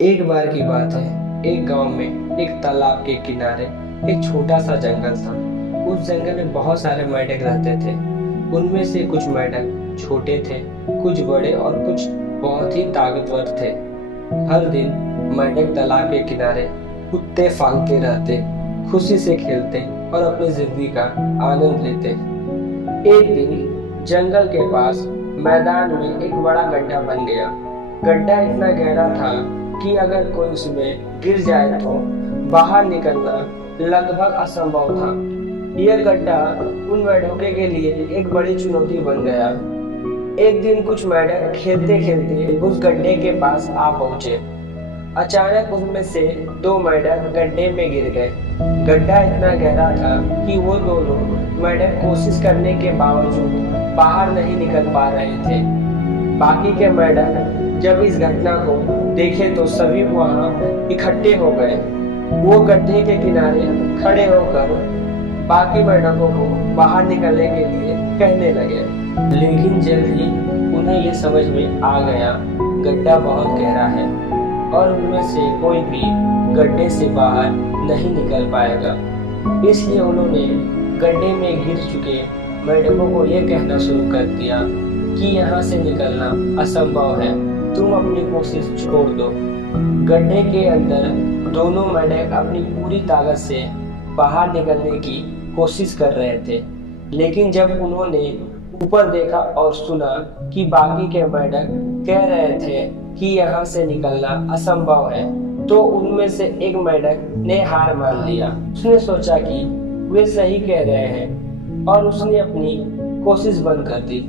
एक बार की बात है, एक गांव में एक तालाब के किनारे एक छोटा सा जंगल था। उस जंगल में बहुत सारे मेंढक रहते थे। उनमें से कुछ मेंढक छोटे थे, कुछ बड़े और कुछ बहुत ही ताकतवर थे। हर दिन मेंढक तालाब के किनारे कुत्ते फांकते रहते, खुशी से खेलते और अपनी जिंदगी का आनंद लेते। एक दिन जंगल के पास मैदान में एक बड़ा गड्ढा बन गया। गड्ढा इतना गहरा था कि अगर कोई उसमें गिर जाए तो बाहर निकलना लगभग असंभव था। यह गड्ढा उन मेंढकों के लिए एक बड़ी चुनौती बन गया। एक दिन कुछ मेंढक खेलते खेलते उस गड्ढे के पास आ पहुंचे। अचानक उनमें से दो मेंढक गड्ढे में गिर गए। गड्ढा इतना गहरा था कि वो दोनों मेंढक कोशिश करने के बावजूद बाहर नहीं निकल पा रहे थे। बाकी के मेंढक जब इस घटना को देखे तो सभी वहां इकट्ठे हो गए। वो गड्ढे के किनारे खड़े होकर बाकी मेंढकों को बाहर निकलने के लिए कहने लगे। लेकिन जल्द ही उन्हें ये समझ में आ गया, गड्ढा बहुत गहरा है और उनमें से कोई भी गड्ढे से बाहर नहीं निकल पाएगा। इसलिए उन्होंने गड्ढे में गिर चुके मेंढकों को यह कहना शुरू कर दिया कि यहाँ से निकलना असंभव है, तुम अपनी कोशिश छोड़ दो। गड्ढे के अंदर दोनों मेंढक अपनी पूरी ताकत से बाहर निकलने की कोशिश कर रहे थे। लेकिन जब उन्होंने ऊपर देखा और सुना कि बाकी के मेंढक कह रहे थे कि यहाँ से निकलना असंभव है, तो उनमें से एक मेंढक ने हार मान लिया। उसने सोचा कि वे सही कह रहे हैं और उसने अपनी कोशिश बंद कर दी।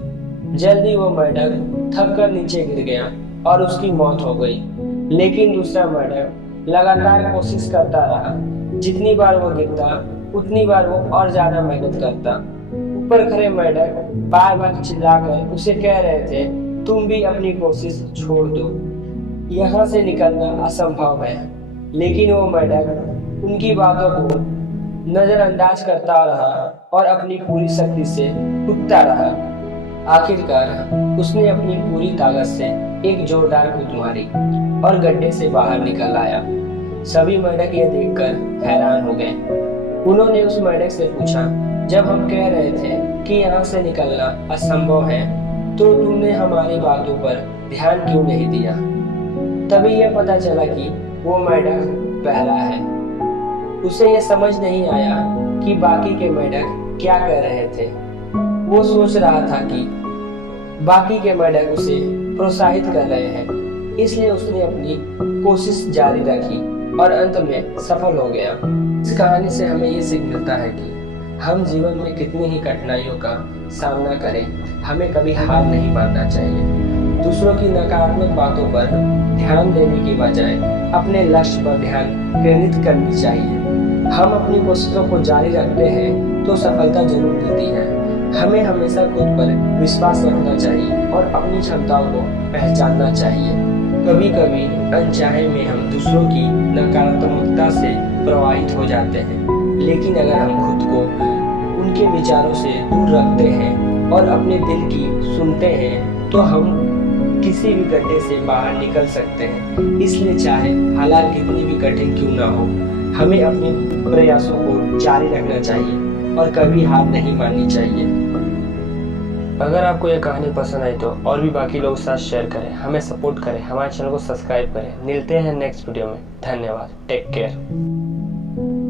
जल्दी वो मेंढक थक कर नीचे गिर गया और उसकी मौत हो गई। लेकिन दूसरा मेंढक लगातार कोशिश करता रहा। जितनी बार वो गिरता उतनी बार वो और ज्यादा मेहनत करता। ऊपर खड़े मेंढक बार बार चिल्लाकर उसे कह रहे थे, तुम भी अपनी कोशिश छोड़ दो, यहाँ से निकलना असंभव है। लेकिन वो मेंढक उनकी बातों को नजरअंदाज करता रहा और अपनी पूरी शक्ति से कूदता रहा। आखिरकार उसने अपनी पूरी ताकत से एक जोरदार कूद मारी और गड्ढे से बाहर निकल आया। सभी मेंढक यह देखकर हैरान हो गए। उन्होंने उस मेंढक से पूछा, जब हम कह रहे थे कि यहाँ से निकलना असंभव है, तो तुमने हमारी बातों पर ध्यान क्यों नहीं दिया? तभी यह पता चला कि वो मेंढक बहरा है। उसे यह समझ नहीं आया कि बाकी के मेंढक क्या कह रहे थे। वो सोच रहा था कि बाकी के मेंढक उसे प्रोत्साहित कर रहे हैं, इसलिए उसने अपनी कोशिश जारी रखी और अंत में सफल हो गया। इस कहानी से हमें ये सीख मिलता है कि हम जीवन में कितनी ही कठिनाइयों का सामना करें, हमें कभी हार नहीं मानना चाहिए। दूसरों की नकारात्मक बातों पर ध्यान देने की बजाय अपने लक्ष्य पर ध्यान केंद्रित करनी चाहिए। हम अपनी कोशिशों को जारी रखते हैं तो सफलता जरूर मिलती है। हमें हमेशा खुद पर विश्वास रखना चाहिए और अपनी क्षमताओं को पहचानना चाहिए। कभी कभी अनचाहे में हम दूसरों की नकारात्मकता से प्रभावित हो जाते हैं, लेकिन अगर हम खुद को उनके विचारों से दूर रखते हैं और अपने दिल की सुनते हैं तो हम किसी भी गड्ढे से बाहर निकल सकते हैं। इसलिए चाहे हालात कितनी भी कठिन क्यों ना हो, हमें अपने प्रयासों को जारी रखना चाहिए और कभी हार नहीं माननी चाहिए। अगर आपको यह कहानी पसंद आई तो और भी बाकी लोगों के साथ शेयर करें, हमें सपोर्ट करें, हमारे चैनल को सब्सक्राइब करें। मिलते हैं नेक्स्ट वीडियो में। धन्यवाद। Take care.